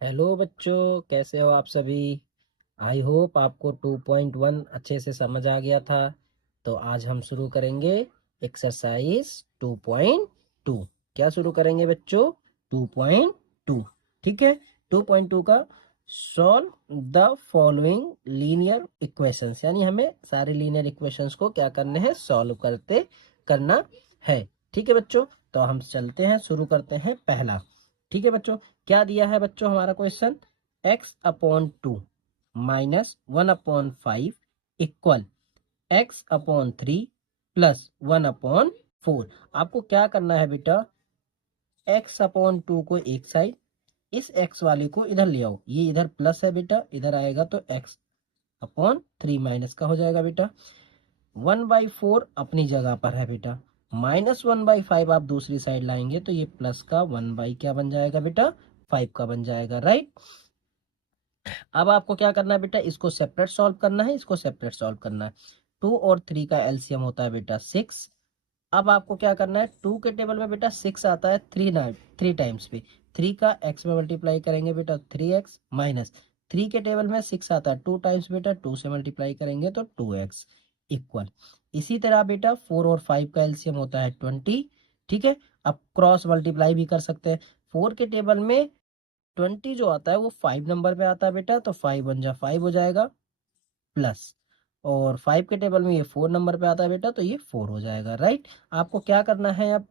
Hello बच्चों, कैसे हो आप सभी। आई होप आपको 2.1 अच्छे से समझ आ गया था। तो आज हम शुरू करेंगे एक्सरसाइज 2.2। क्या शुरू करेंगे बच्चों? 2.2। ठीक है। 2.2 का solve the following linear equations, यानी हमें सारे लीनियर इक्वेशंस को क्या करने हैं, सॉल्व करना है। ठीक है बच्चों, तो हम चलते हैं, शुरू करते हैं पहला। ठीक है बच्चों, क्या दिया है बच्चों हमारा question? x/2 minus 1/5 equal x/3 plus 1/4। आपको क्या करना है बेटा, x/2 को एक साइड, इस x वाले को इधर ले आओ। ये इधर प्लस है बेटा, इधर आएगा तो x/3 माइनस का हो जाएगा बेटा। 1/4 अपनी जगह पर है बेटा, -1/5 आप दूसरी साइड लाएंगे तो ये प्लस का 1 बाई क्या बन जाएगा बेटा, 5 का बन जाएगा। राइट। अब आपको क्या करना है बेटा, इसको सेपरेट सॉल्व करना है, इसको सेपरेट सॉल्व करना है। 2 और 3 का एलसीएम होता है बेटा 6। अब आपको क्या करना है, 2 के टेबल में बेटा 6 आता है 3 टाइम्स पे। 3 का x में मल्टीप्लाई करेंगे बेटा 3x, माइनस 3 के टेबल में 6 आता है 2 टाइम्स बेटा, 2 से मल्टीप्लाई करेंगे तो 2x इक्वल। इसी तरह बेटा 4 और 5 का एलसीएम होता है 20। ठीक है। अब क्रॉस मल्टीप्लाई भी कर सकते हैं। 4 के टेबल में 20 जो आता है वो 5 नंबर पे आता है बेटा, तो 5 बन जा 5 हो जाएगा, प्लस और 5 के टेबल में ये 4 नंबर पे आता है बेटा, तो ये 4 हो जाएगा। राइट। आपको क्या करना है अब,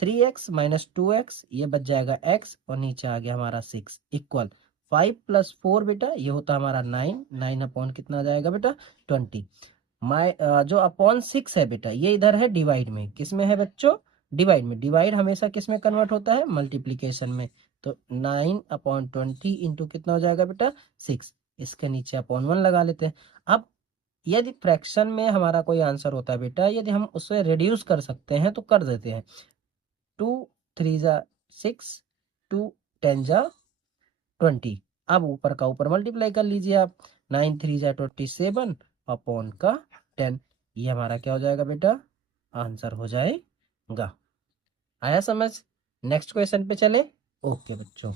3x माइनस 2x ये बच जाएगा x, और नीचे आ गया हमारा 6 इक्वल 5 प्लस 4 बेटा ये होता है हमारा 9। 9 अपॉन कितना आ जाएगा बेटा, 20। जो अपॉन 6 है बेटा ये इधर है डिवाइड में, किस में है बच्चों, डिवाइड में। डिवाइड हमेशा किस में कन्वर्ट होता है, मल्टीप्लीकेशन में। तो 9/20 इंटू कितना हो जाएगा बेटा, 6। इसके नीचे अपॉन 1 लगा लेते हैं। अब यदि फ्रैक्शन में हमारा कोई आंसर होता है बेटा, यदि हम उसे रिड्यूस कर सकते हैं तो कर देते हैं। 2 3 जा 6, 2 10 जा 20। अब ऊपर का ऊपर मल्टीप्लाई कर लीजिए आप। 9 3 जा 27 अपॉन का 10। ये हमारा क्या हो जाएगा बेटा, आंसर हो जाएगा। आया समझ? नेक्स्ट क्वेश्चन पे चले। ओके बच्चों,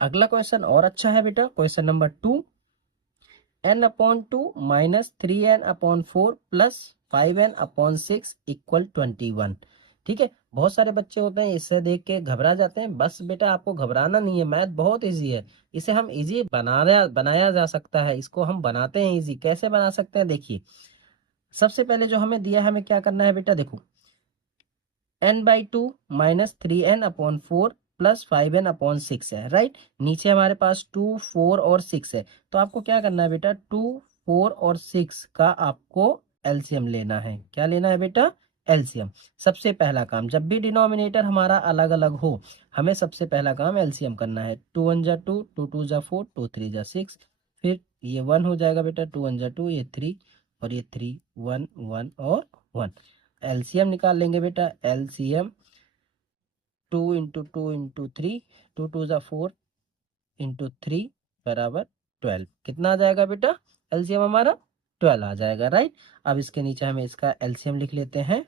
अगला क्वेश्चन और अच्छा है बेटा, question number 2। n/2 minus 3n/4 plus 5n/6 equal 21। ठीक है। बहुत सारे बच्चे होते हैं इससे देख के घबरा जाते हैं, बस बेटा आपको घबराना नहीं है, मैथ बहुत इजी है। इसे हम इजी बनाया जा सकता है, इसको हम बनाते हैं इजी। कैसे बना सकते हैं देखिए, सबसे पहले जो हमें दिया है, हमें क्या करना है बेटा, देखो n/2 minus 3n/4 plus 5n/6 है। राइट। नीचे हमारे पास 2 4 और 6 है, तो आपको क्या करना है बेटा, 2 4 और 6 का आपको एलसीएम लेना है। क्या लेना है बेटा, एलसीएम। सबसे पहला काम, जब भी डिनोमिनेटर हमारा अलग अलग हो, हमें सबसे पहला काम एलसीएम करना है। 2 1 जा 2, 2 2 जा 4, 2 3 जा 6। फिर ये 1 हो जाएगा बेटा, 2 1 जा 2, ये 3 और ये 3, 1 1 और 1। एलसीएम निकाल लेंगे बेटा, एलसीएम 2 × 2 × 3, 2 2 जा 4 इंटू 3 बराबर 12। कितना आ जाएगा बेटा, एलसीएम हमारा 12 आ जाएगा। राइट। अब इसके नीचे हमें इसका एलसीएम लिख लेते हैं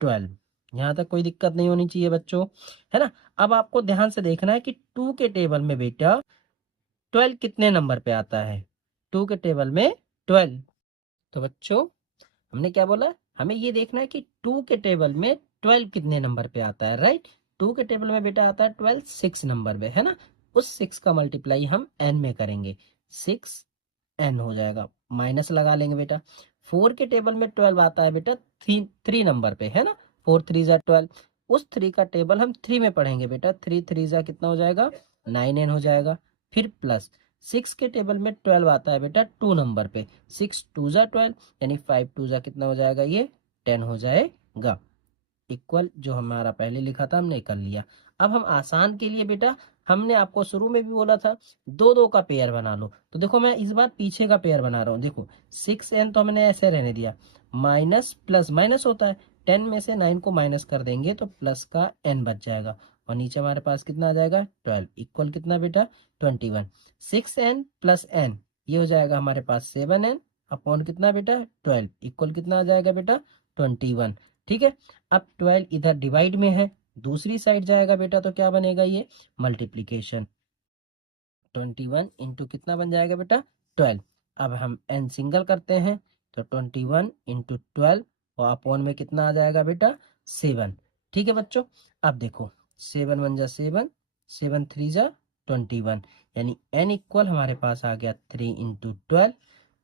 12। यहाँ तक कोई दिक्कत नहीं होनी चाहिए बच्चों, है ना। अब आपको ध्यान से देखना है कि 2 के टेबल में बेटा 12 कितने नंबर पे आता है, 2 के टेबल में 12। तो बच्चों हमने क्या बोला, हमें ये देखना है कि 2 के टेबल में 12 कितने नंबर पे आता है। राइट। 2 के टेबल में बेटा आता है 12 6 नंबर पे, है ना। उस 6 का मल्टीप्लाई हम n में करेंगे, 6n हो जाएगा, माइनस लगा लेंगे बेटा। 4 के टेबल में 12 आता है बेटा 3 नंबर पे, है ना। 4 3 जा 12, उस 3 का टेबल हम 3 में पढ़ेंगे बेटा। 3 3 जा कितना हो जाएगा, 9n हो जाएगा। फिर प्लस 6 के टेबल में 12 आता है बेटा 2 नंबर पे, 6 2 जा 12, यानी 5 2 जा कितना हो जाएगा, ये 10 हो जाएगा। इक्वल जो हमारा पहले लिखा था हमने कर लिया। अब हम आसान के लिए बेटा, हमने आपको शुरू में भी बोला था 2 2 का पेयर बना लो, तो देखो मैं इस बार पीछे का पेयर बना रहा हूँ। देखो 6n तो हमने ऐसे रहने दिया, माइनस प्लस माइनस होता है, 10 में से 9 को माइनस कर देंगे तो प्लस का n बच जाएगा, और नीचे हमारे पास कितना आ जाएगा 12 इक्वल कितना बेटा 21। 6n प्लस n ये हो जाएगा हमारे पास 7n अपॉन कितना बेटा 12 इक्वल कितना आ जाएगा बेटा 21। ठीक है। अब 12 इधर डिवाइड में है, दूसरी साइड जाएगा बेटा तो क्या बनेगा, ये मल्टीप्लीकेशन। 21 इंटू कितना बन जाएगा बेटा, 12। अब हम n सिंगल करते हैं तो 21 इंटू 12 और अपॉन में कितना आ जाएगा बेटा, 7। ठीक है बच्चों, अब देखो 7 1 जा 7, 7 3 जा 21, यानी n इक्वल हमारे पास आ गया 3 इंटू 12,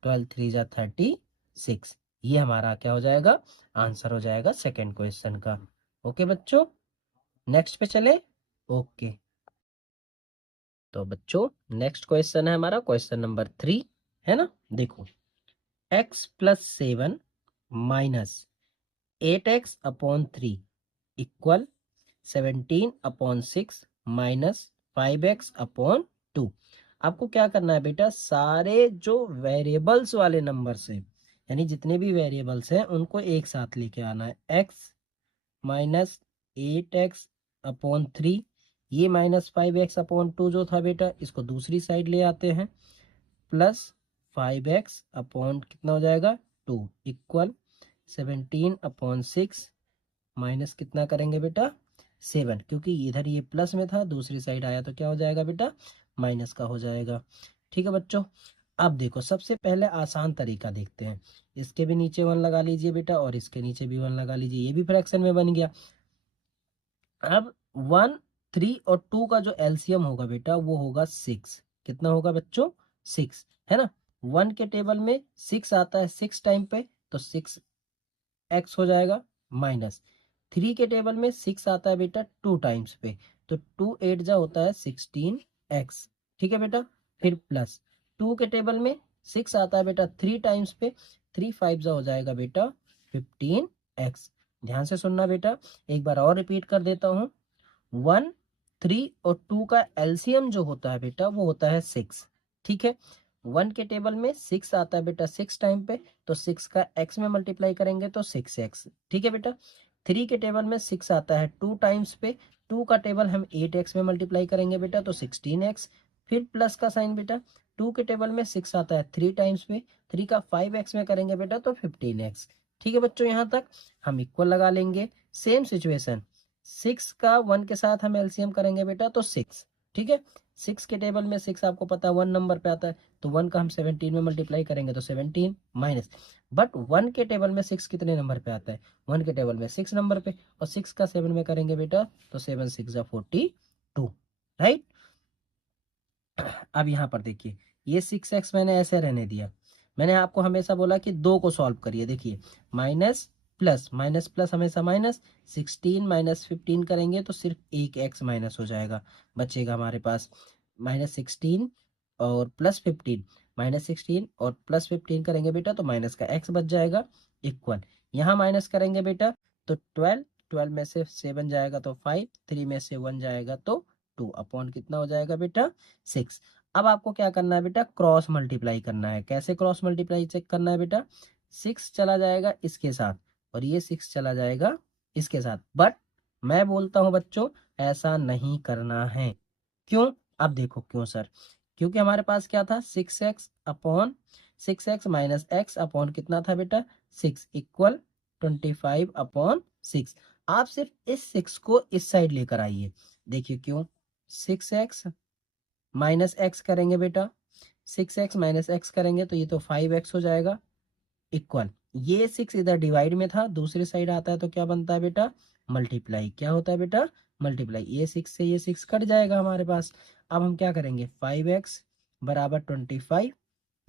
12 3 जा 36। ये हमारा क्या हो जाएगा, आंसर हो जाएगा सेकेंड क्वेश्चन का। ओके बच्चों, नेक्स्ट पे चले। ओके, तो बच्चों नेक्स्ट क्वेश्चन है हमारा क्वेश्चन नंबर 3, है ना। देखो, x plus 7 minus 8x upon 3 equal 17 upon 6 minus 5x upon 2। आपको क्या करना है बेटा, सारे जो वेरिएबल्स वाले नंबर्स हैं, यानी जितने भी वेरिएबल्स हैं उनको एक साथ लेके आना है। x माइनस 8x अपॉन 3, ये माइनस 5x अपॉन 2 जो था बेटा, इसको दूसरी साइड ले आते हैं, प्लस 5x अपॉन कितना हो जाएगा 2 इक्वल 17 अपॉन 6 माइनस कितना करेंगे बेटा 7, क्योंकि इधर ये प्लस में था, दूसरी साइड आया तो क्या हो जाएगा बेटा, माइनस का हो जाएगा। ठीक है बच्चों, अब देखो सबसे पहले आसान तरीका देखते हैं। इसके भी नीचे 1 लगा लीजिए बेटा और इसके नीचे भी 1 लगा लीजिए, ये भी फ्रैक्शन में बन गया। अब 1 3 और 2 का जो एलसीएम होगा बेटा वो होगा 6। कितना होगा बच्चों, 6, है ना। 1 के टेबल में 6 आता है 6 टाइम पे, तो 6x हो जाएगा, माइनस 3 के टेबल में 6 आता है बेटा 2 टाइम्स पे, तो 2 8 जा होता है 16x। ठीक है बेटा, फिर प्लस 2 के टेबल में 6 आता है बेटा 3 टाइम्स पे, 3 5 जा हो जाएगा बेटा 15x। ध्यान से सुनना बेटा, एक बार और रिपीट कर देता हूँ। 1 3 और 2 का एलसीएम जो होता है बेटा वो होता है 6। ठीक है, 1 के टेबल में 6 आता है बेटा 6 टाइम पे, तो 6 का x में मल्टीप्लाई करेंगे तो 6x। ठीक है बेटा, 3 के टेबल में 6 आता है 2 टाइम्स पे, 2 का टेबल हम 8x में मल्टीप्लाई करेंगे बेटा तो 16x। फिर प्लस का साइन बेटा, 2 के टेबल में 6 आता है 3 टाइम्स पे, 3 का 5x में करेंगे बेटा तो 15x। ठीक है बच्चों, यहाँ तक हम इक्वल लगा लेंगे। सेम सिचुएशन, 6 का 1 के साथ हम एलसीएम करेंगे बेटा तो 6। ठीक है, 6 के टेबल में 6 आपको पता है 1 नंबर पे आता है, तो 1 का हम 17 में मल्टीप्लाई करेंगे तो 17 माइनस, बट 1 के टेबल में 6 कितने नंबर पे आता है, 1 के टेबल में 6 नंबर पे, और 6 का 7 में करेंगे बेटा तो 7 6 42, राइट। अब यहाँ पर देखिए, ये 6x मैंने ऐसे रहने दिया। मैंने आपको हमेशा बोला कि 2 को सॉल्व करिए। देखिए, माइनस प्लस माइनस प्लस हमेशा माइनस, 16 माइनस 15 करेंगे तो सिर्फ एक x माइनस हो जाएगा, बचेगा हमारे पास माइनस 16 और प्लस 15, माइनस 16 और प्लस 15 करेंगे बेटा तो माइनस का x बच जाएगा, इक्वल यहाँ माइनस करेंगे बेटा तो 12, 12 में से 7 जाएगा तो 5, 3 में से 1 जाएगा तो 2 अपॉन कितना हो जाएगा बेटा 6। अब आपको क्या करना है बेटा, क्रॉस मल्टीप्लाई करना है। कैसे क्रॉस मल्टीप्लाई चेक करना है बेटा, 6 चला जाएगा इसके साथ और ये 6 चला जाएगा इसके साथ, बट मैं बोलता हूं बच्चों ऐसा नहीं करना है। क्यों, अब देखो क्यों सर, क्योंकि हमारे पास क्या था 6x upon 6x minus x upon कितना था बेटा 6 इक्वल 25 अपॉन 6। आप सिर्फ इस 6 को इस साइड लेकर आइए। देखिए क्यों, 6x माइनस एक्स करेंगे बेटा, 6x माइनस एक्स करेंगे तो ये तो 5x हो जाएगा, इक्वल ये 6 इधर डिवाइड में था, दूसरी साइड आता है तो क्या बनता है बेटा मल्टीप्लाई। क्या होता है बेटा मल्टीप्लाई, ये 6 से ये 6 कट जाएगा हमारे पास। अब हम क्या करेंगे 5x बराबर 25,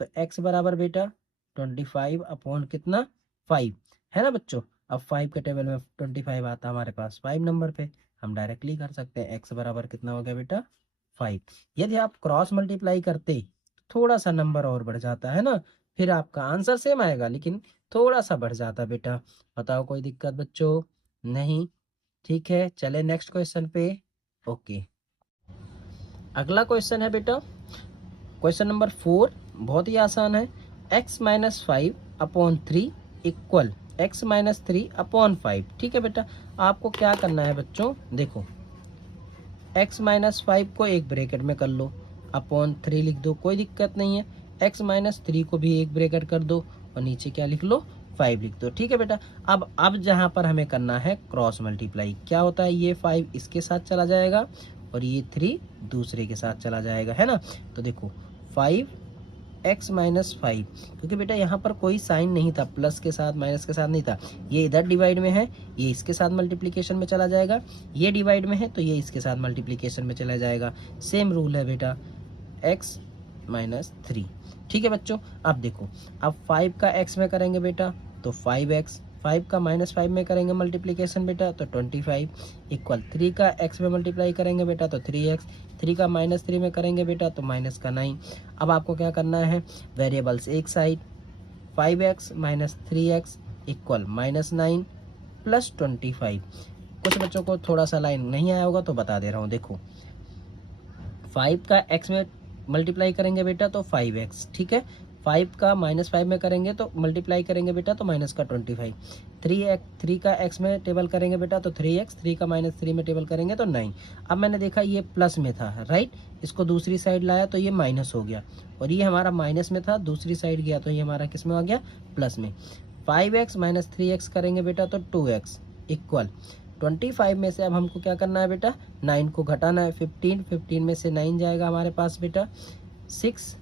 तो x बराबर बेटा 25 अपॉन कितना 5, है ना बच्चों। अब 5 के टेबल में 25 आता है हमारे पास 5 नंबर पे, हम डायरेक्टली कर सकते हैं x बराबर कितना हो गया बेटा 5। यदि आप क्रॉस मल्टीप्लाई करते थोड़ा सा नंबर और बढ़ जाता है ना, फिर आपका आंसर सेम आएगा लेकिन थोड़ा सा बढ़ जाता बेटा। बताओ कोई दिक्कत बच्चों, नहीं। ठीक है, चले नेक्स्ट क्वेश्चन पे। ओके, अगला क्वेश्चन है बेटा क्वेश्चन नंबर 4, बहुत ही आसान है। x minus 5 upon 3 equal x minus 3 upon 5। ठीक है बेटा, आपको क्या करना है बच्चों, देखो x माइनस 5 को एक ब्रैकेट में कर लो, अपॉन 3 लिख दो, कोई दिक्कत नहीं है। x माइनस 3 को भी एक ब्रैकेट कर दो और नीचे क्या लिख लो 5 लिख दो। ठीक है बेटा। अब जहां पर हमें करना है क्रॉस मल्टीप्लाई, क्या होता है, ये 5 इसके साथ चला जाएगा और ये 3 दूसरे के साथ चला जाएगा, है ना। तो देखो 5x-5, क्योंकि बेटा यहाँ पर कोई साइन नहीं था, प्लस के साथ माइनस के साथ नहीं था, ये इधर डिवाइड में है, ये इसके साथ मल्टीप्लिकेशन में चला जाएगा, ये डिवाइड में है तो ये इसके साथ मल्टीप्लिकेशन में चला जाएगा। सेम रूल है बेटा, x-3। ठीक है बच्चों। अब देखो, अब 5 का x में करेंगे बेटा तो 5x, 5 का -5 में करेंगे मल्टीप्लिकेशन बेटा तो 25, इक्वल 3 का x में मल्टीप्लाई करेंगे बेटा तो 3x, 3 का -3 में करेंगे बेटा तो माइनस का 9। अब आपको क्या करना है, वेरिएबल्स एक side, 5x - 3x equal -9 plus 25। कुछ बच्चों को थोड़ा सा लाइन नहीं आया होगा तो बता दे रहा हूँ। देखो 5 का x में मल्टीप्लाई करेंगे बेटा तो 5x, ठीक है। 5 का -5 में करेंगे तो मल्टीप्लाई करेंगे बेटा तो माइनस का 25। 3 का x में टेबल करेंगे बेटा तो 3x, 3 का -3 में टेबल करेंगे तो 9। अब मैंने देखा ये प्लस में था, राइट, इसको दूसरी साइड लाया तो ये माइनस हो गया, और ये हमारा माइनस में था, दूसरी साइड गया तो ये हमारा किस में आ गया, प्लस में। 5x - 3x करेंगे बेटा तो 2x इक्वल 25 में से अब हमको क्या करना है बेटा, 9 को घटाना है, 15 में से 9 जाएगा हमारे पास बेटा 6,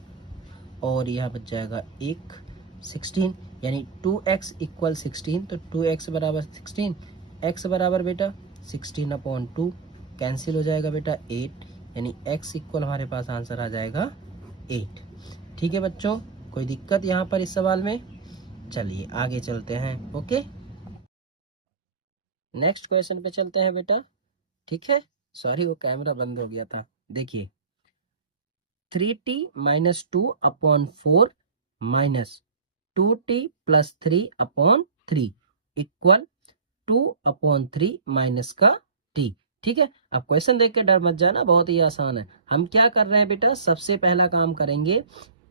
और यहाँ बच जाएगा 1, 16, यानी 2x इक्वल 16, तो 2x बराबर 16, x बराबर बेटा 16/2, कैंसिल हो जाएगा बेटा 8, यानी x इक्वल हमारे पास आंसर आ जाएगा 8। ठीक है बच्चों, कोई दिक्कत यहाँ पर इस सवाल में? चलिए आगे चलते हैं। ओके, नेक्स्ट क्वेश्चन पे चलते हैं बेटा। ठीक है, सॉरी वो कैमरा बंद हो गया था। देखिए 3t - 2/4 minus 2t + 3/3 equal 2/3 minus का t। ठीक है, अब क्वेश्चन देख के डर मत जाना, बहुत ही आसान है। हम क्या कर रहे हैं बेटा, सबसे पहला काम करेंगे,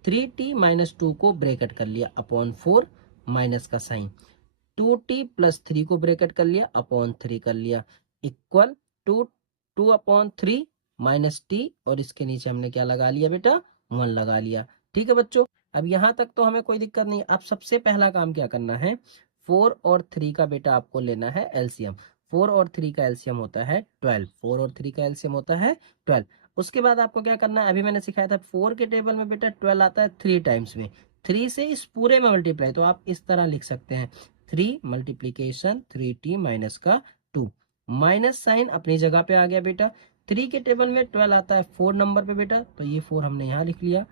3t - 2 को ब्रैकेट कर लिया, /4 माइनस का साइन, 2t + 3 को ब्रैकेट कर लिया, /3 कर लिया, इक्वल 2/3 माइनस t, और इसके नीचे हमने क्या लगा लिया बेटा, 1 लगा लिया। ठीक है बच्चों, अब यहाँ तक तो हमें कोई दिक्कत नहीं। अब सबसे पहला काम क्या करना है, 4 और 3 का बेटा आपको लेना है एलसीएम। 4 और 3 का एलसीएम होता है 12, 4 और 3 का एलसीएम होता है 12। उसके बाद आपको क्या करना है, अभी मैंने सिखाया था 4 के टेबल में बेटा 12 आता है 3 टाइम्स में, 3 से इस पूरे में मल्टीप्लाई, तो आप इस तरह लिख सकते हैं 3 मल्टीप्लीकेशन 3t माइनस का 2, माइनस साइन अपनी जगह पे आ गया बेटा। 3 के टेबल में 12 आता है 4 नंबर पे बेटा, तो ये 4 हमने यहाँ लिख लिया,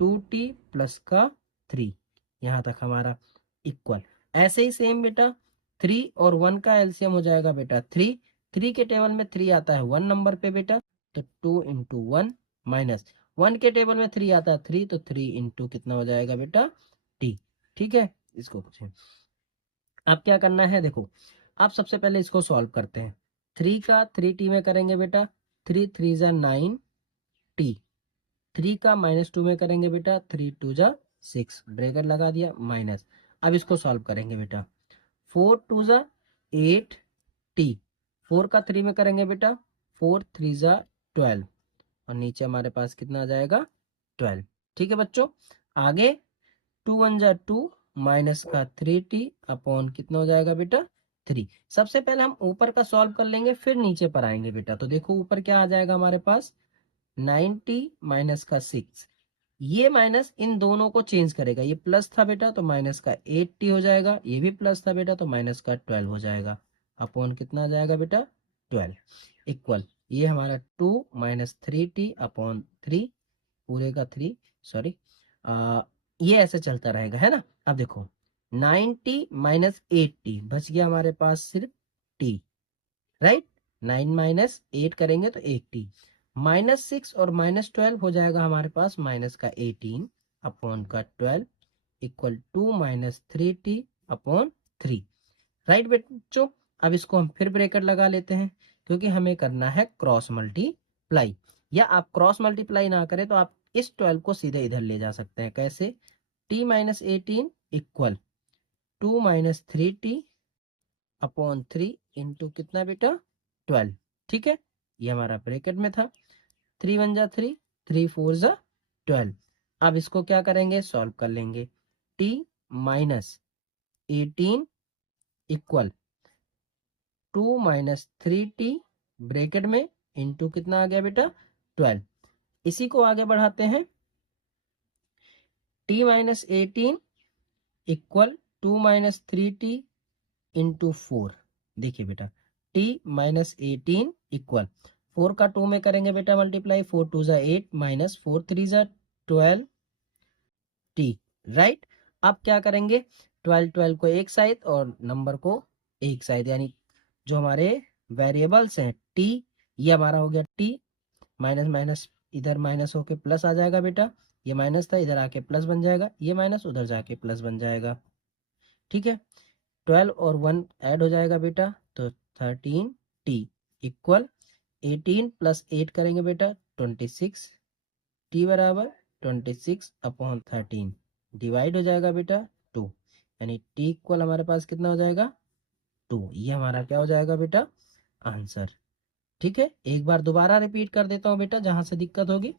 2t + का 3, यहाँ तक हमारा इक्वल। ऐसे ही सेम बेटा 3 और 1 का एलसीएम हो जाएगा बेटा 3, 3 के टेबल में 3 आता है 1 नंबर पे बेटा, तो 2 × 1 माइनस 1 के टेबल में 3 आता है 3, तो 3 × कितना हो जाएगा बेटा t। ठीक है, इसको पूछे। अब क्या करना है, देखो आप सबसे पहले इसको सॉल्व करते हैं। 3 का 3t में करेंगे बेटा, 3 3 = 9t, 3 का -2 में करेंगे बेटा, 3 2 = 6, ब्रैकेट लगा दिया माइनस। अब इसको सॉल्व करेंगे बेटा, 4 2 = 8t, 4 का 3 में करेंगे बेटा, 4 3 = 12, और नीचे हमारे पास कितना आ जाएगा 12। ठीक है बच्चों, आगे 2 1 = 2 माइनस का 3t अपॉन कितना हो जाएगा बेटा 3। सबसे पहले हम ऊपर का सॉल्व कर लेंगे, फिर नीचे पर आएंगे बेटा। तो देखो ऊपर क्या आ जाएगा हमारे पास, 9t माइनस का 6, ये माइनस इन दोनों को चेंज करेगा, ये प्लस था बेटा तो माइनस का 8t हो जाएगा, ये भी प्लस था बेटा तो माइनस का 12 हो जाएगा, अपॉन कितना आ जाएगा बेटा 12, इक्वल ये हमारा 2 - 3t अपॉन 3, पूरे का 3, सॉरी, ये ऐसे चलता रहेगा, है ना। अब देखो 9t - 8t बच गया हमारे पास सिर्फ t, राइट, 9 - 8 करेंगे तो 8t, -6 और -12 हो जाएगा हमारे पास माइनस का 18 अपॉन का 12, इक्वल 2 - 3t अपॉन 3, राइट बच्चों। अब इसको हम फिर ब्रैकेट लगा लेते हैं, क्योंकि हमें करना है क्रॉस मल्टीप्लाई, या आप क्रॉस मल्टीप्लाई ना करें तो आप इस 12 को सीधे इधर ले जा सकते हैं। कैसे, t - 18 equal 2 - 3t upon 3 into कितना बेटा 12। ठीक है, ये हमारा ब्रैकेट में था, 3 1 = 3, 3 4 = 12। अब इसको क्या करेंगे, सॉल्व कर लेंगे, t - 18 equal 2 minus 3t bracket में इंटू कितना आ गया बेटा 12। इसी को आगे बढ़ाते हैं, t minus 18 equal 2 minus 3t into 4। देखिए बेटा t माइनस 18 इक्वल 4 का 2 में करेंगे बेटा मल्टीप्लाई, 4 2 जा 8 माइनस 4 3 जा 12 t, राइट। अब क्या करेंगे, 12 को एक साइड और नंबर को एक साइड, यानी जो हमारे वेरिएबल्स हैं t, ये हमारा हो गया t, माइनस माइनस इधर माइनस होके प्लस आ जाएगा बेटा, ये माइनस था इधर आके प्लस बन जाएगा, ये माइनस उधर जाके प्लस बन जाएगा, ठीक है। 12 और 1 ऐड हो जाएगा बेटा, तो 13t इक्वल 18 प्लस 8 करेंगे बेटा 26, t बराबर 26 अपॉन 13 डिवाइड हो जाएगा बेटा 2, यानी t इक्वल हमारे पास कितना हो जाएगा 2। ये हमारा क्या हो जाएगा बेटा आंसर, ठीक है। एक बार दोबारा रिपीट कर देता हूँ बेटा जहां से दिक्कत होगी।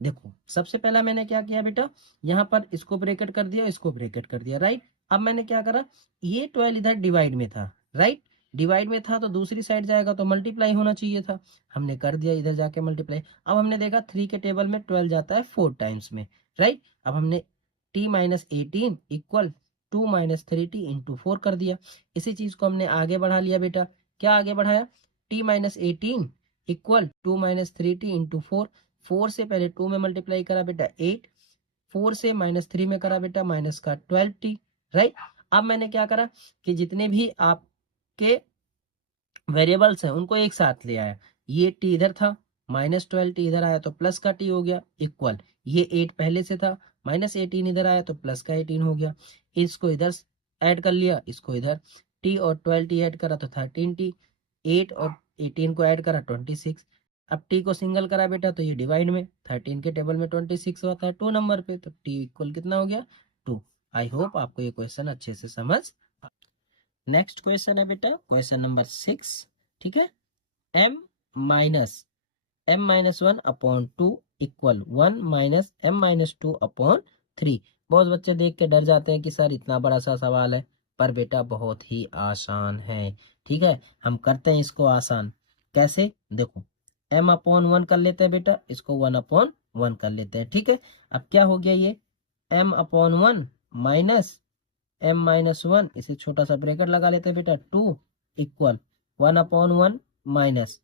देखो सबसे पहला मैंने क्या किया बेटा, यहाँ पर इसको ब्रैकेट कर दिया, इसको ब्रैकेट कर दिया, राइट। अब मैंने क्या करा, ये 12 इधर डिवाइड में था, राइट, डिवाइड में था तो दूसरी साइड जाएगा तो मल्टीप्लाई होना चाहिए था, हमने कर दिया इधर जाके मल्टीप्लाई। अब हमने देखा 3 के टेबल में 12 जाता है 4 टाइम्स में, राइट। अब हमने t minus 18 equal 2 minus 3t into 4 कर दिया। इसी चीज को हमने आगे बढ़ा लिया बेटा, क्या आगे बढ़ाया, t minus 18 equal 2 minus 3t into 4, 4 से पहले 2 में मल्टीप्लाई करा बेटा 8, 4 से माइनस 3 में करा बेटा माइनस का 12t, राइट। अब मैंने क्या करा कि जितने भी आपके वेरिएबल्स हैं उनको एक साथ ले आया, ये t इधर था माइनस 12t इधर आया तो प्लस का t हो गया इक्वल, ये 8 पहले से था माइनस 18 इधर आया तो प्लस का 18 हो गया, इसको इधर ऐड कर लिया, इसको इधर t और 12t ऐड करा तो 13t, 8 और 18 को ऐड करा 26। अब t को सिंगल करा बेटा तो ये डिवाइड में, 13 के टेबल में 26 होता है 2 नंबर पे, तो t इक्वल कितना हो गया 2। आई होप आपको ये क्वेश्चन अच्छे से समझ। नेक्स्ट क्वेश्चन है बेटा क्वेश्चन नंबर 6, ठीक है। m minus 1 upon 2 equal 1 minus m minus 2 upon 3। बहुत बच्चे देख के डर जाते हैं कि सर इतना बड़ा सा सवाल है, पर बेटा बहुत ही आसान है, ठीक है। हम करते हैं इसको आसान, कैसे, देखो m अपॉन 1 कर लेते हैं बेटा, इसको 1 अपॉन 1 कर लेते हैं, ठीक है। अब क्या हो गया, ये m upon 1 minus m minus 1, इसे छोटा सा ब्रैकेट लगा लेते हैं बेटा 2 equal 1 upon 1 minus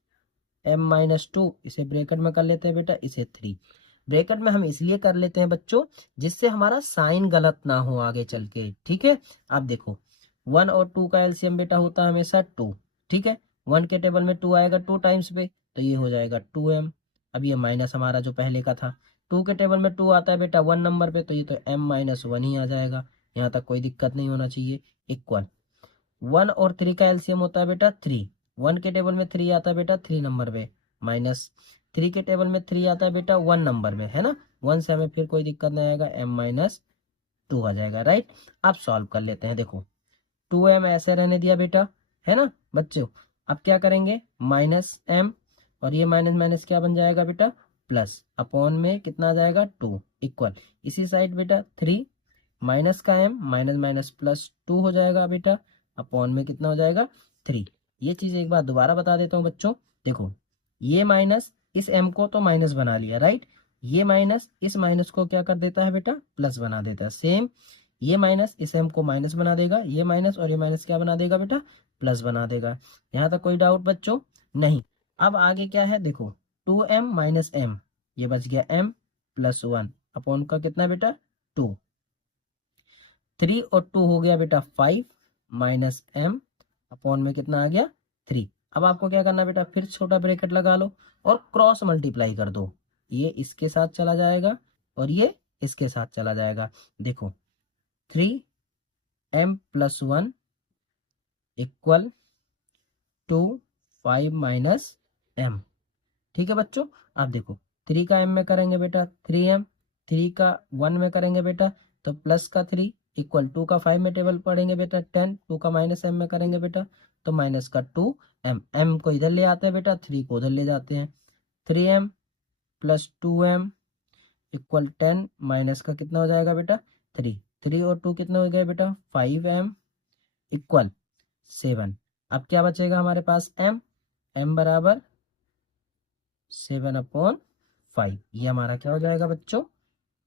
m minus 2, इसे ब्रैकेट में कर लेते हैं बेटा, इसे 3। ब्रैकेट में हम इसलिए कर लेते हैं बच्चों जिससे हमारा साइन गलत ना हो आगे चल के, ठीक है। आप देखो 1 और 2 का एलसीएम बेटा होता है हमेशा 2, ठीक है। 1 के टेबल में 2 आएगा 2 टाइम्स पे तो ये हो जाएगा 2m। अब ये माइनस हमारा जो पहले का था, 2 के टेबल में 2 आता है बेटा 1 नंबर पे तो ये तो m माइनस 1 ही आ जाएगा, यहाँ तक कोई दिक्कत नहीं होना चाहिए इक्वल 1 और 3 का एलसीएम होता है बेटा 3, 1 के टेबल में 3 आता है बेटा 3 नंबर पे, माइनस 3 के टेबल में 3 आता है बेटा 1 नंबर में, है ना, 1 से हमें फिर कोई दिक्कत नहीं आएगा, m माइनस 2 आ जाएगा, राइट। अब सॉल्व कर लेते हैं, देखो 2m ऐसे रहने दिया बेटा, है ना बच्चों। अब क्या करेंगे, माइनस m और ये माइनस माइनस क्या बन जाएगा बेटा प्लस, अपॉन में कितना आ जाएगा 2 इक्वल, इसी साइड बेटा 3 माइनस का m माइनस माइनस प्लस 2 हो जाएगा बेटा, अपॉन में कितना हो जाएगा 3। ये चीज एक बार दोबारा बता देता हूँ बच्चों, देखो ये माइनस इस m को तो माइनस बना लिया, राइट, ये माइनस इस माइनस को क्या कर देता है बेटा प्लस बना देता है, सेम ये माइनस इस m को माइनस बना देगा, ये माइनस और ये माइनस क्या बना देगा बेटा प्लस बना देगा। यहाँ तक कोई डाउट बच्चों नहीं। अब आगे क्या है, देखो 2m माइनस m, ये बच गया m प्लस 1 अपॉन का कितना बेटा 2, 3 और 2 हो गया बेटा 5 माइनस m अपॉन में कितना आ गया 3। अब आपको क्या करना बेटा, फिर छोटा ब्रैकेट लगा लो और क्रॉस मल्टीप्लाई कर दो, ये इसके साथ चला जाएगा और ये इसके साथ चला जाएगा। देखो 3m plus 1 equal 2 5 minus m, ठीक है बच्चों। अब देखो 3 का m में करेंगे बेटा 3m, 3 का 1 में करेंगे बेटा तो प्लस का 3 इक्वल 2 का 5 में टेबल पढ़ेंगे बेटा 10, 2 का माइनस m में करेंगे बेटा तो माइनस का 2m, m को इधर ले आते हैं बेटा 3 को उधर ले जाते हैं, 3m plus 2m equal 10 minus का कितना हो जाएगा बेटा 3, 3 और 2 कितना हो गया बेटा 5m इक्वल 7। अब क्या बचेगा हमारे पास m बराबर 7/5। ये हमारा क्या हो जाएगा बच्चों,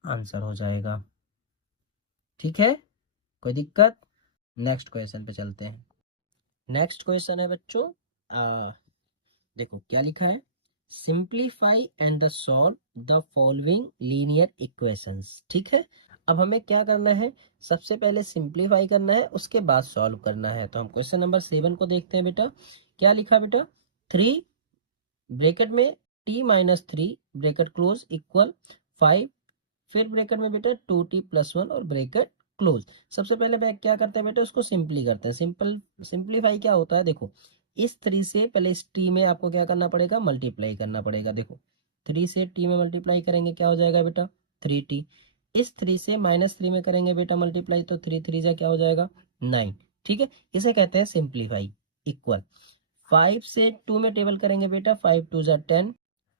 आंसर हो जाएगा। ठीक है, कोई दिक्कत? नेक्स्ट क्वेश्चन पे चलते हैं। नेक्स्ट क्वेश्चन है बच्चों, देखो क्या लिखा है, simplify and the solve the following linear equations. ठीक है, अब हमें क्या करना है, सबसे पहले सिंप्लीफाई करना है, उसके बाद सॉल्व करना है। तो हम क्वेश्चन नंबर 7 को देखते हैं बेटा। क्या लिखा बेटा, 3 ब्रैकेट में t-3 ब्रैकेट क्लोज इक्वल 5, फिर ब्रैकेट में बेटा 2t+1 और ब्रैकेट क्लोज। सबसे पहले बैक क्या करते हैं बेटा, उसको सिंपली करते हैं। सिंपलीफाई क्या होता है, देखो इस 3 से पहले इस t में आपको क्या करना पड़ेगा, मल्टीप्लाई करना पड़ेगा। देखो 3 से t में मल्टीप्लाई करेंगे क्या हो जाएगा बेटा, 3t। इस 3 से -3 में करेंगे बेटा मल्टीप्लाई, तो 3 3 जा क्या हो जाएगा 9। ठीक है, इसे कहते हैं सिंप्लीफाई। इक्वल 5 से 2 में टेबल करेंगे बेटा, 5 2 जा 10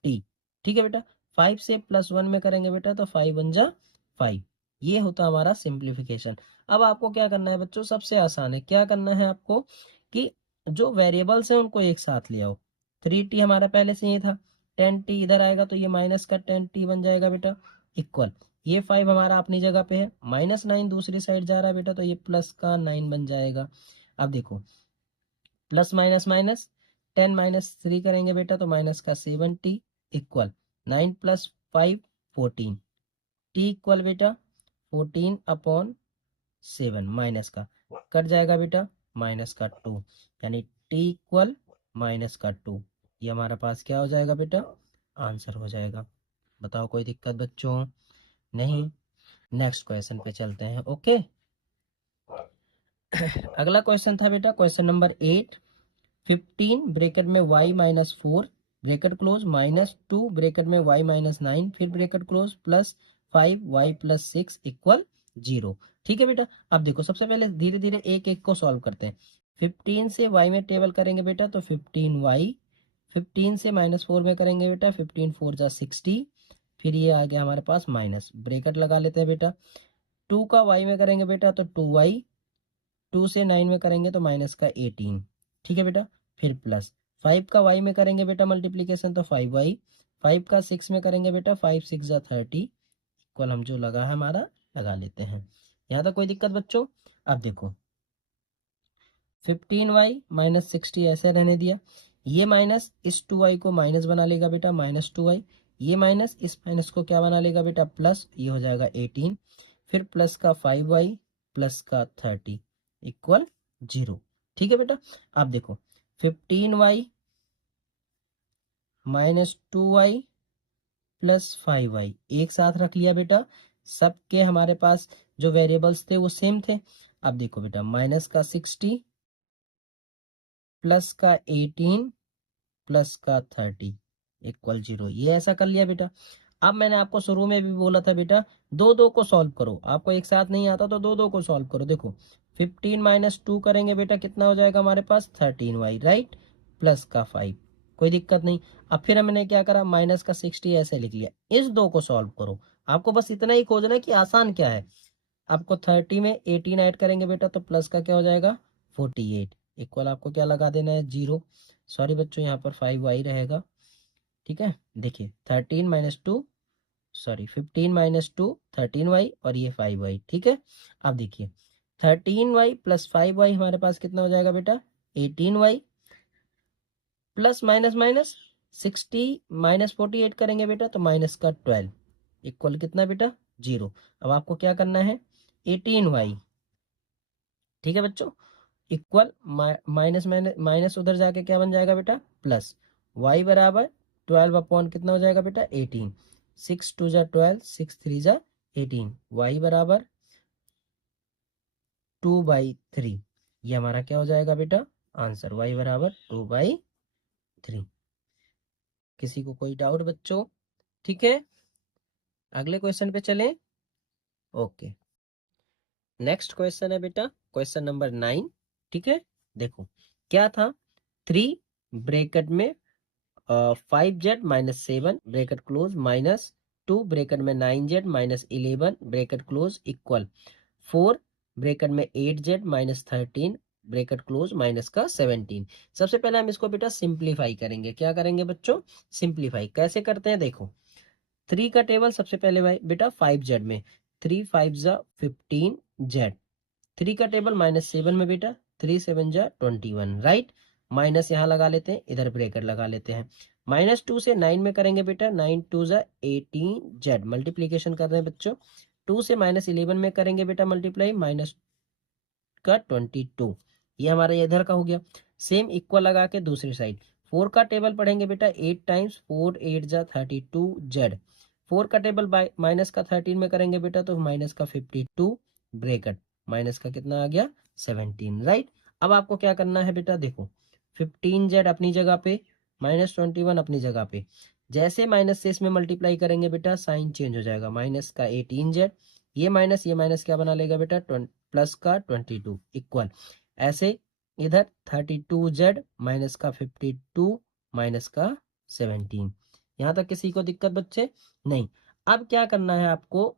t। ठीक है बेटा, 5 से +1 में करेंगे बेटा, तो 5 1 जा 5। ये होता हमारा सिंप्लीफिकेशन। अब आपको क्या करना है बच्चों, सबसे आसान है, क्या करना है आपको कि जो वेरिएबल्स हैं उनको एक साथ ले आओ। 3t हमारा पहले से ही था, 10t इधर आएगा तो ये माइनस का 10t बन जाएगा बेटा। इक्वल ये 5 हमारा अपनी जगह पे है, -9 दूसरी साइड जा रहा है बेटा, तो ये प्लस का 9 बन जाएगा। अब देखो प्लस माइनस माइनस 10 - 3 करेंगे बेटा, तो माइनस का 7t इक्वल 9 + 5 14। t इक्वल बेटा 14/7, माइनस का कट जाएगा बेटा माइनस का 2, यानी t इक्वल -2। ये हमारा पास क्या हो जाएगा बेटा, आंसर हो जाएगा। बताओ कोई दिक्कत बच्चों? नहीं। नेक्स्ट क्वेश्चन पे चलते हैं। ओके अगला क्वेश्चन था बेटा क्वेश्चन नंबर 8। 15 ब्रैकेट में y-4 ब्रैकेट क्लोज -2 ब्रैकेट में y-9 फिर ब्रैकेट क्लोज +5y+6 इक्वल 0। ठीक है बेटा, अब देखो सबसे पहले धीरे धीरे एक एक को सॉल्व करते हैं। 15 से y में टेबल करेंगे बेटा, तो 15y। 15 से -4 में करेंगे बेटा, 15 4 जा 60। फिर ये आ गया हमारे पास माइनस, ब्रैकेट लगा लेते हैं बेटा। 2 का y में करेंगे बेटा, तो 2y। 2 से 9 में करेंगे तो माइनस का 18। ठीक है बेटा, फिर प्लस 5 का y में करेंगे बेटा मल्टीप्लीकेशन, तो 5y। 5 का 6 में करेंगे बेटा, 5 6 जा 30 इक्वल, हम जो लगा है हमारा लगा लेते हैं। यहाँ तक कोई दिक्कत बच्चों? अब देखो 15y -60 ऐसे रहने दिया, ये माइनस इस 2y को माइनस बना लेगा बेटा, -2y। ये माइनस इस माइनस को क्या बना लेगा बेटा, प्लस, ये हो जाएगा 18। फिर प्लस का 5y प्लस का 30 इक्वल 0। ठीक है बेटा, अब देखो 15y -2y प्लस 5y एक साथ रख लिया बेटा। सबके हमारे पास जो वेरिएबल्स थे वो सेम थे। अब देखो बेटा माइनस का 60 प्लस का 18 प्लस का 30 इक्वल 0, ये ऐसा कर लिया बेटा। अब मैंने आपको शुरू में भी बोला था बेटा, दो दो को सॉल्व करो, आपको एक साथ नहीं आता तो दो दो को सॉल्व करो। देखो 15 - 2 करेंगे बेटा, कितना हो जाएगा हमारे पास 13y, राइट, प्लस का 5, कोई दिक्कत नहीं। अब फिर हमने क्या करा, माइनस का 60 ऐसे लिख लिया। इस दो को सॉल्व करो, आपको बस इतना ही खोजना है कि आसान क्या है। आपको 30 में 18 ऐड करेंगे बेटा, तो प्लस का क्या हो जाएगा 48 इक्वल, आपको क्या लगा देना है 0। सॉरी बच्चों, यहाँ पर 5y रहेगा। ठीक है, देखिए 15 - 2 13y और ये 5y। ठीक है, अब देखिए 13y प्लस 5y हमारे पास कितना हो जाएगा बेटा 18y, प्लस माइनस माइनस 60 -48 करेंगे बेटा, तो माइनस का 12 इक्वल कितना बेटा 0। अब आपको क्या करना है 18y। ठीक है बच्चों, इक्वल माइनस माइनस माइनस उधर जाके क्या बन जाएगा बेटा प्लस, y बराबर 12 अपॉन कितना हो जाएगा बेटा 18। 6 2 जा 12, 6 3 जा 18, y बराबर 2/3। ये हमारा क्या हो जाएगा बेटा आंसर, y बराबर 2/3। किसी को कोई डाउट बच्चों? ठीक है, अगले क्वेश्चन पे चलें। ओके, नेक्स्ट क्वेश्चन है बेटा क्वेश्चन नंबर 9। ठीक है, देखो क्या था, 3 ब्रैकेट में 5z -7 ब्रैकेट क्लोज -2 ब्रैकेट में 9z -11 bracket close equal 4 bracket में 8z -13 ब्रैकेट क्लोज माइनस का 17। सबसे पहले हम इसको बेटा सिंप्लीफाई करेंगे। क्या करेंगे बच्चों? सिंप्लीफाई कैसे करते हैं देखो। 3 का टेबल सबसे पहले भाई बेटा 5z में, 3 5 जा 15z। 3 का टेबल -7 में बेटा, 3 7 जा 21, राइट। माइनस यहाँ लगा लेते हैं, इधर ब्रैकेट लगा लेते हैं। -2 से 9 में करेंगे बेटा, 9 2 जा 18z। मल्टीप्लीकेशन कर रहे हैं बच्चों। 2 से -11 में करेंगे बेटा मल्टीप्लाई, माइनस का 22। ये हमारा इधर का हो गया। सेम इक्वल लगा के दूसरी साइड 4 का टेबल पढ़ेंगे बेटा, 8 टाइम्स 4 8 जा 32z। 4 का टेबल बाय माइनस का 13 में करेंगे बेटा, तो माइनस का 52 ब्रैकेट, माइनस का कितना आ गया 17, राइट। अब आपको क्या करना है बेटा देखो, 15z अपनी जगह पे, -21 अपनी जगह पे। जैसे माइनस से इसमें मल्टीप्लाई करेंगे बेटा, साइन चेंज हो जाएगा, माइनस का 18z। ये माइनस क्या बना लेगा बेटा, प्लस का 22 इक्वल। ऐसे इधर 32z माइनस का 52 माइनस का 17। यहां तक किसी को दिक्कत बच्चे? नहीं। अब क्या करना है आपको,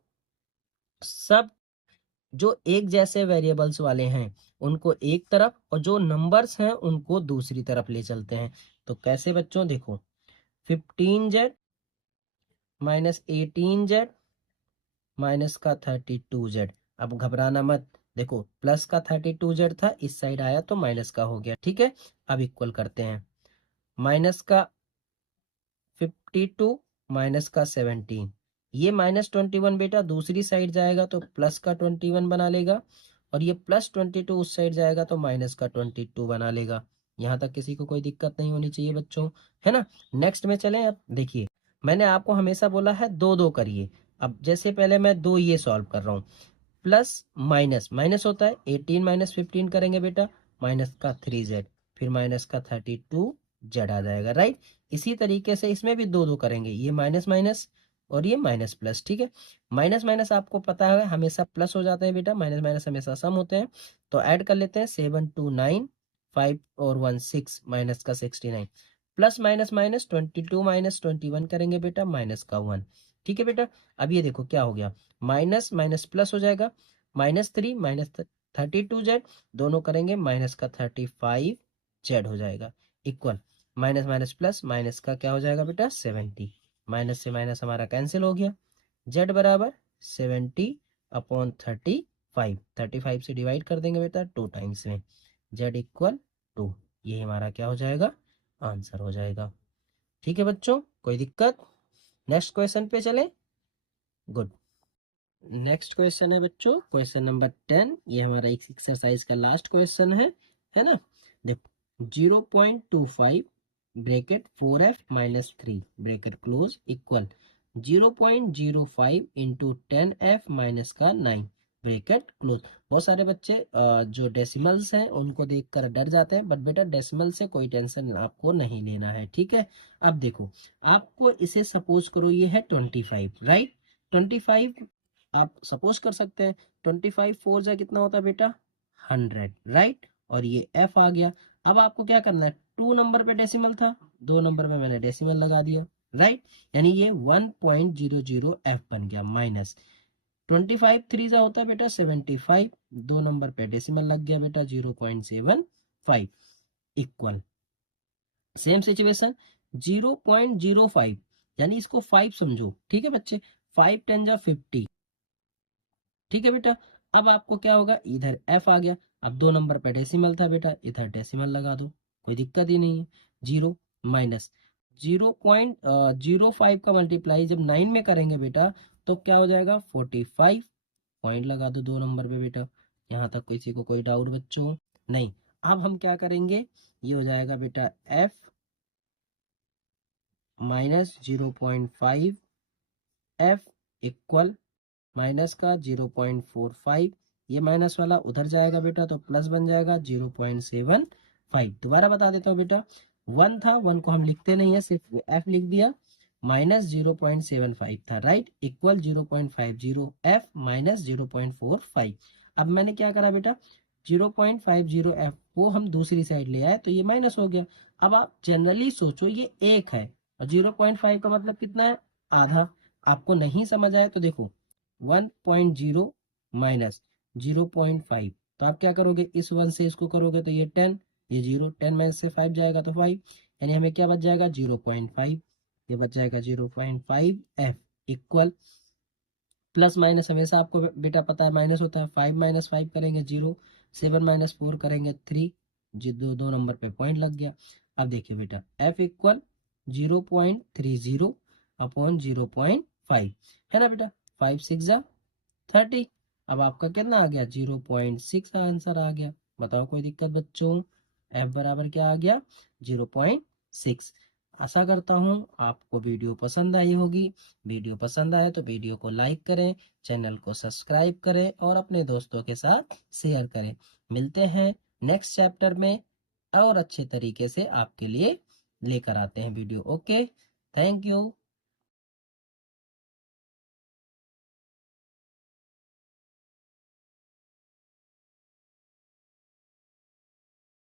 सब जो एक जैसे वेरिएबल्स वाले हैं उनको एक तरफ, और जो नंबर्स हैं उनको दूसरी तरफ ले चलते हैं। तो कैसे बच्चों देखो, 15z माइनस 18z माइनस का 32z। अब घबराना मत, देखो प्लस का 32z था, इस साइड आया तो माइनस का हो गया, ठीक है। अब इक्वल करते हैं, माइनस का 52 माइनस का 17। ये -21 बेटा दूसरी साइड जाएगा तो प्लस का 21 बना लेगा, और ये +22 उस साइड जाएगा तो माइनस का 22 बना लेगा। यहाँ तक किसी को कोई दिक्कत नहीं होनी चाहिए बच्चों, है ना। नेक्स्ट में चलें। अब देखिए, मैंने आपको हमेशा बोला है दो दो करिए। अब जैसे पहले मैं दो ये सॉल्व कर रहा हूँ, प्लस माइनस माइनस होता है, 18 माइनस 15 करेंगे बेटा, माइनस का 3z, फिर माइनस का 32z आ जाएगा, राइट। इसी तरीके से इसमें भी दो दो करेंगे, ये माइनस माइनस और ये माइनस प्लस, ठीक है। माइनस माइनस आपको पता है हमेशा प्लस हो जाते हैं बेटा, माइनस माइनस हमेशा सम होते हैं। तो ऐड कर लेते हैं, 7 2 9, 5 और 1 6, माइनस का 69, प्लस माइनस माइनस 22 माइनस 21 करेंगे बेटा, माइनस का 1, ठीक है बेटा। अब ये देखो क्या हो गया, माइनस माइनस प्लस हो जाएगा, -3 माइनस 32z, दोनों करेंगे माइनस का 35z हो जाएगा, equal. Minus minus plus, minus का क्या हो जाएगा बेटा 70, माइनस से माइनस हमारा कैंसिल हो गया। z बराबर 70/35, 35 से डिवाइड कर देंगे बेटा 2 टाइम्स में, z इक्वल 2। ये हमारा क्या हो जाएगा, आंसर हो जाएगा। ठीक है बच्चों, कोई दिक्कत? नेक्स्ट क्वेश्चन पे चले। गुड। नेक्स्ट क्वेश्चन है बच्चों, क्वेश्चन नंबर 10। ये हमारा एक एक्सरसाइज का लास्ट क्वेश्चन है ना। देखो, 0.25 bracket 4f minus 3 bracket close equal 0.05 into 10f minus का 9 ब्रैकेट क्लोज। बहुत सारे बच्चे जो डेसिमल्स हैं उनको देखकर डर जाते हैं, बट बेटा डेसिमल से कोई टेंशन आपको नहीं लेना है, ठीक है। अब देखो, आपको इसे सपोज करो ये है 25, राइट। 25 आप सपोज कर सकते हैं, 25 4 जा कितना होता है बेटा 100, राइट। और ये f आ गया। अब आपको क्या करना है, 2 नंबर पे डेसिमल था, 2 नंबर पे मैंने डेसिमल लगा दिया, राइट। यानी ये 1.00 f बन गया, माइनस 25 3 जा होता है बेटा 75, 2 नंबर पे डेसिमल लग गया बेटा 0.75 इक्वल। सेम सिचुएशन 0.05, यानी इसको 5 समझो, ठीक है बच्चे। 5 10 जा 50, ठीक है बेटा। अब आपको क्या होगा, इधर f आ गया, अब 2 नंबर पे डेसिमल था बेटा, इधर डेसिमल लगा दो, कोई दिक्कत ही नहीं है। 0 माइनस 0.05 का मल्टीप्लाई जब 9 में करेंगे बेटा तो क्या हो जाएगा 45, पॉइंट लगा दो 2 नंबर पे बेटा। यहाँ तक किसी को कोई डाउट बच्चों? नहीं। अब हम क्या करेंगे, ये हो जाएगा बेटा f minus 0.5 f equal minus का 0.45, ये माइनस वाला उधर जाएगा बेटा तो प्लस बन जाएगा 0.75। दोबारा बता देता हूँ बेटा, 1 था, 1 को हम लिखते नहीं है, सिर्फ f लिख दिया, माइनस 0.75 था, राइट, इक्वल 0.50 f माइनस 0.45। अब मैंने क्या करा बेटा, 0.50 f वो हम दूसरी साइड ले आए तो ये माइनस हो गया। अब आप जनरली सोचो ये 1 है और 0.5 का मतलब कितना है, आधा। आपको नहीं समझ आया तो देखो 1.0 माइनस 0.5 तो आप क्या करोगे, इस 1 से इसको करोगे तो ये 10, ये 0, 10 में से 5 जाएगा तो 5, यानी हमें क्या बच जाएगा 0.5, ये बच जाएगा 0.5 f इक्वल, प्लस माइनस हमेशा आपको बेटा पता है माइनस होता है, 5 माइनस 5 करेंगे 0, 7 माइनस 4 करेंगे 3, जी दो दो नंबर पे पॉइंट लग गया। अब देखिए बेटा f इक्वल 0.30 अपॉन 0.5 है ना बेटा, 5 6 जा 30, अब आपका कितना आ गया 0.6 आंसर आ गया। बताओ कोई दिक्कत बच्चों, f बराबर क्या आ गया 0.6। आशा करता हूँ आपको वीडियो पसंद आई होगी। वीडियो पसंद आए तो वीडियो को लाइक करें, चैनल को सब्सक्राइब करें और अपने दोस्तों के साथ शेयर करें। मिलते हैं नेक्स्ट चैप्टर में और अच्छे तरीके से आपके लिए लेकर आते हैं वीडियो। Okay, thank you.